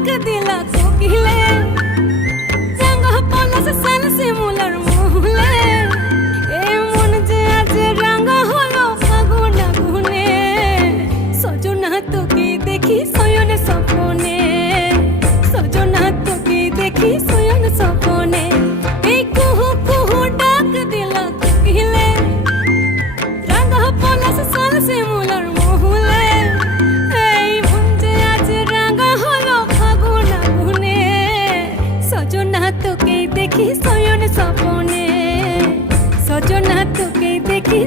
ডাক দিলা কোকিলে রাঙা পলাশ সাল শিমুলার মহুলে এ মন যে আজ রাঙা হলো ফাগুন আগুনে সজনা তোকে দেখি শয়ন স্বপনে সজনা তোকে দেখি শয়ন স্বপনে এই কুহু কুহু ডাক দিলা কোকিলে রাঙা পলাশ সাল শিমুলার মহুলে এই মন যে আজ রাঙা হলো ফাগুন আগুনে সজনা তোকে দেখি শয়ন স্বপনে সজনা তোকে দেখি